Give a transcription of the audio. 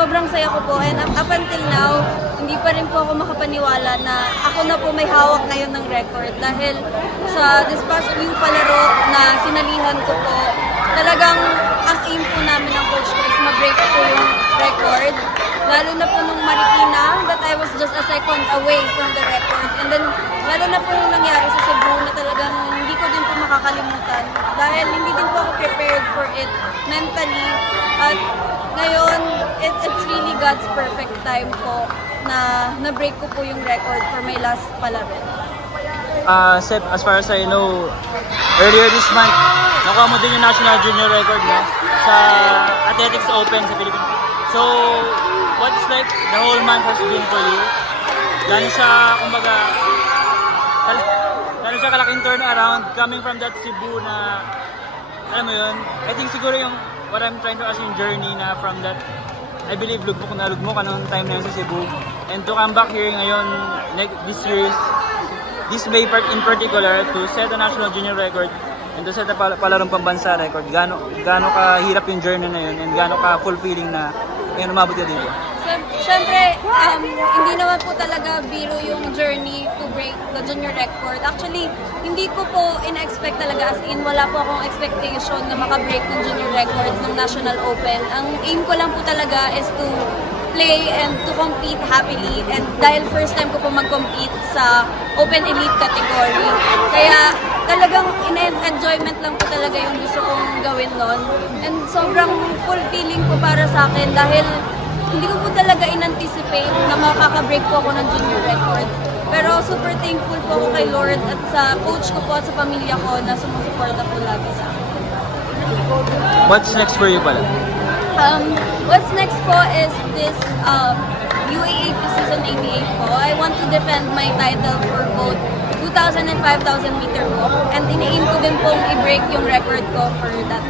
sobrang saya ko po, and up until now, hindi pa rin po ako makapaniwala na ako na po may hawak ngayon ng record dahil sa this past few palaro na sinalihan ko po, talagang ang aim po namin ng coach ko is ma-break po yung record. Lalo na po nung Marikina, that I was just a second away from the record. And then, lalo na po yung nangyari sa Cebu na talagang hindi ko din po makakalimutan. Dahil hindi din po ako prepared for it mentally. At ngayon, it's really God's perfect time po na na-break ko po yung record for my last palaro. Seth, as far as I know, earlier this month, nakuha mo din yung national junior record na sa Athletics Open sa Philippines. So, what's like the whole month has been for you? Lalo siya, kumbaga, lalo siya kalaking turnaround coming from that Cebu na, alam mo yun, I think siguro yung, what I'm trying to ask yung journey na from that, I believe lugmok na nung time na yun sa Cebu. And to come back here ngayon, this year, this May in particular, to set a national junior record and to set a palarong pambansa record, gaano kahirap yung journey na yun and gaano ka fulfilling na ngayon umabot ka dito? Siyempre, hindi naman po talaga biro yung journey to break the junior record. Actually, hindi ko po in-expect talaga, as in wala po akong expectation na makabreak ng junior record ng National Open. Ang aim ko lang po talaga is to play and to compete happily, and dahil first time ko po mag-compete sa Open Elite category. Kaya talagang in-enjoyment lang po talaga yung gusto kong gawin nun. And sobrang fulfilling po para sa akin dahil hindi ko po talaga in-anticipate na makaka-break po ako ng junior record. Pero super thankful po ako kay Lord at sa coach ko po at sa pamilya ko na sumusuporta po lagi sa akin. What's next for you pala? What's next po is this UAAP Season 88 po. I want to defend my title for both 2,000 and 5,000 meter walk. And ini-aim ko din pong i-break yung record ko for that.